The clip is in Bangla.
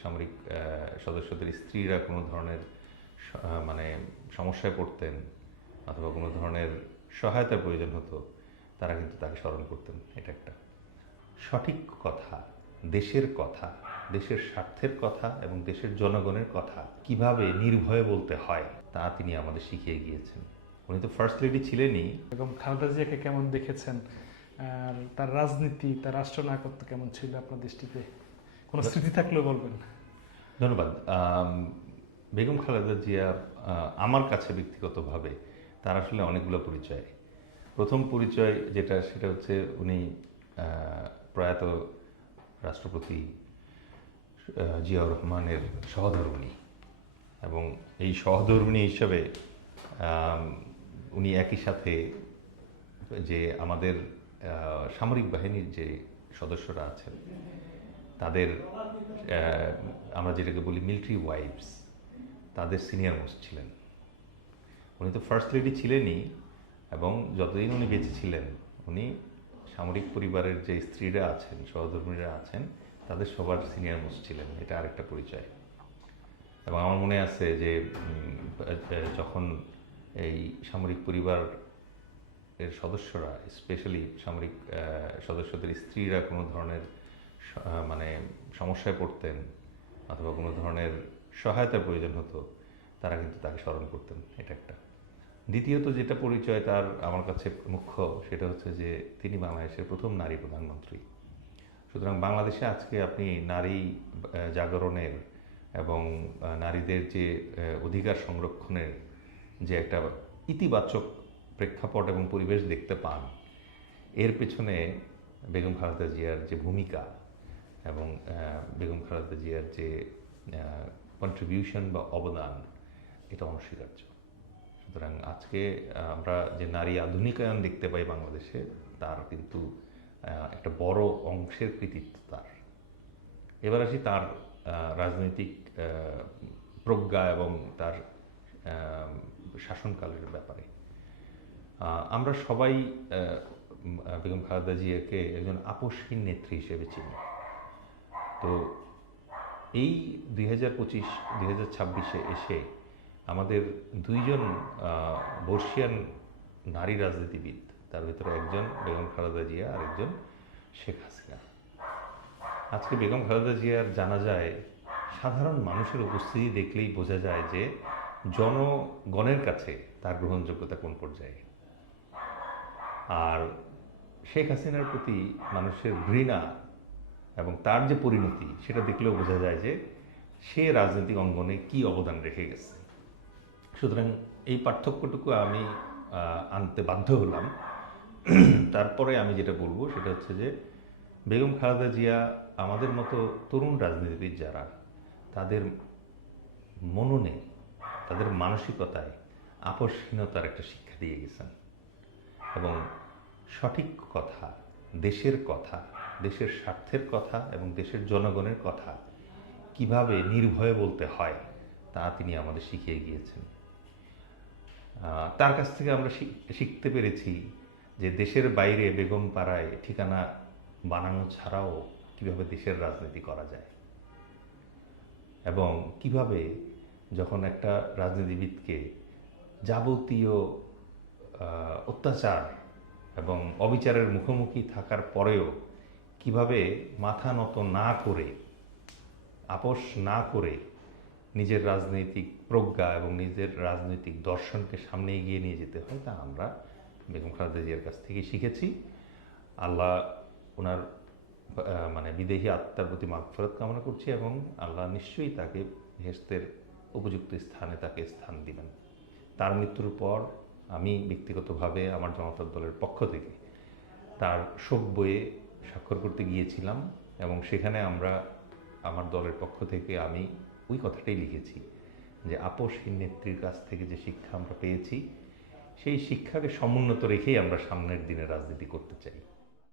সামরিক সদস্যদের স্ত্রীরা কোনো ধরনের মানে সমস্যায় পড়তেন অথবা কোনো ধরনের সহায়তার প্রয়োজন হতো, তারা কিন্তু তাকে স্মরণ করতেন। এটা একটা সঠিক কথা, দেশের কথা, দেশের স্বার্থের কথা এবং দেশের জনগণের কথা কিভাবে নির্ভয়ে বলতে হয় তা তিনি আমাদের শিখিয়ে গিয়েছেন। উনি তো ফার্স্ট লেডি ছিলেনই। এবং খালেদা জিয়াকে কেমন দেখেছেন, আর তার রাজনীতি, তার রাষ্ট্রনায়কত্ব কেমন ছিল আপনার দৃষ্টিতে? কোনো স্মৃতি থাকলেও বলবেন। ধন্যবাদ। বেগম খালেদা জিয়া আমার কাছে ব্যক্তিগতভাবে তার আসলে অনেকগুলো পরিচয়। প্রথম পরিচয় যেটা, সেটা হচ্ছে উনি প্রয়াত রাষ্ট্রপতি জিয়াউর রহমানের সহধর্মিণী, এবং এই সহধর্মিণী হিসাবে উনি একই সাথে যে আমাদের সামরিক বাহিনীর যে সদস্যরা আছেন তাদের আমরা যেটাকে বলি মিলিটারি ওয়াইফস, তাদের সিনিয়র মোস্ট ছিলেন। উনি তো ফার্স্ট লেডি ছিলেনই, এবং যতদিন উনি বেঁচে ছিলেন উনি সামরিক পরিবারের যে স্ত্রীরা আছেন, সহধর্মীরা আছেন, তাদের সবার সিনিয়র মোস্ট ছিলেন। এটা আরেকটা পরিচয়। এবং আমার মনে আছে যে যখন এই সামরিক পরিবার এর সদস্যরা, স্পেশালি সামরিক সদস্যদের স্ত্রীরা কোনো ধরনের মানে সমস্যায় পড়তেন অথবা কোনো ধরনের সহায়তার প্রয়োজন হতো, তারা কিন্তু তাকে স্মরণ করতেন। এটা একটা। দ্বিতীয়ত যেটা পরিচয় তার আমার কাছে মুখ্য, সেটা হচ্ছে যে তিনি বাংলাদেশের প্রথম নারী প্রধানমন্ত্রী। সুতরাং বাংলাদেশে আজকে আপনি নারী জাগরণের এবং নারীদের যে অধিকার সংরক্ষণের যে একটা ইতিবাচক প্রেক্ষাপট এবং পরিবেশ দেখতে পান, এর পেছনে বেগম খালেদা জিয়ার যে ভূমিকা এবং বেগম খালেদা জিয়ার যে কন্ট্রিবিউশন বা অবদান, এটা অনস্বীকার্য। সুতরাং আজকে আমরা যে নারী আধুনিকায়ন দেখতে পাই বাংলাদেশে, তার কিন্তু একটা বড় অংশের কৃতিত্ব তার। এবার আসি তার রাজনৈতিক প্রজ্ঞা এবং তার শাসনকালের ব্যাপারে। আমরা সবাই বেগম খালেদা জিয়াকে একজন আপোষহীন নেত্রী হিসেবে চিনি। তো এই 2025-2026-এ এসে আমাদের দুইজন বর্ষিয়ান নারী রাজনীতিবিদ, তার ভিতরে একজন বেগম খালেদা জিয়া আর একজন শেখ হাসিনা। আজকে বেগম খালেদা জিয়ার জানাজায় সাধারণ মানুষের উপস্থিতি দেখলেই বোঝা যায় যে জনগণের কাছে তার গ্রহণযোগ্যতা কোন পর্যায়ে। আর শেখ হাসিনার প্রতি মানুষের ঘৃণা এবং তার যে পরিণতি, সেটা দেখলেও বোঝা যায় যে সে রাজনৈতিক অঙ্গনে কী অবদান রেখে গেছে। সুতরাং এই পার্থক্যটুকু আমি আনতে বাধ্য হলাম। তারপরে আমি যেটা বলবো সেটা হচ্ছে যে বেগম খালেদা জিয়া আমাদের মতো তরুণ রাজনীতিবিদ যারা, তাদের মননে, তাদের মানসিকতায় আপোষহীনতার একটা শিক্ষা দিয়ে গেছেন। এবং সঠিক কথা, দেশের কথা, দেশের স্বার্থের কথা এবং দেশের জনগণের কথা কিভাবে নির্ভয়ে বলতে হয় তা তিনি আমাদের শিখিয়ে গিয়েছেন। তার কাছ থেকে আমরা শিখতে পেরেছি যে দেশের বাইরে বেগম পাড়ায় ঠিকানা বানানো ছাড়াও কিভাবে দেশের রাজনীতি করা যায়, এবং কিভাবে যখন একটা রাজনীতিবিদকে যাবতীয় অত্যাচার এবং অবিচারের মুখোমুখি থাকার পরেও কিভাবে মাথা নত না করে, আপোষ না করে নিজের রাজনৈতিক প্রজ্ঞা এবং নিজের রাজনৈতিক দর্শনকে সামনে এগিয়ে নিয়ে যেতে হয়, তা আমরা বেগম খালেদা জিয়ার কাছ থেকে শিখেছি। আল্লাহ ওনার মানে বিদেহী আত্মার প্রতি মাগফিরাত কামনা করছি, এবং আল্লাহ নিশ্চয়ই তাকে বেহেশতের উপযুক্ত স্থানে তাকে স্থান দিবেন। তার মৃত্যুর পর আমি ব্যক্তিগতভাবে আমার জনতা দলের পক্ষ থেকে তার শোক বইয়ে স্বাক্ষর করতে গিয়েছিলাম, এবং সেখানে আমরা আমার দলের পক্ষ থেকে আমি ওই কথাটাই লিখেছি যে আপোষহীন নেত্রীর কাছ থেকে যে শিক্ষা আমরা পেয়েছি, সেই শিক্ষাকে সমুন্নত রেখেই আমরা সামনের দিনে রাজনীতি করতে চাই।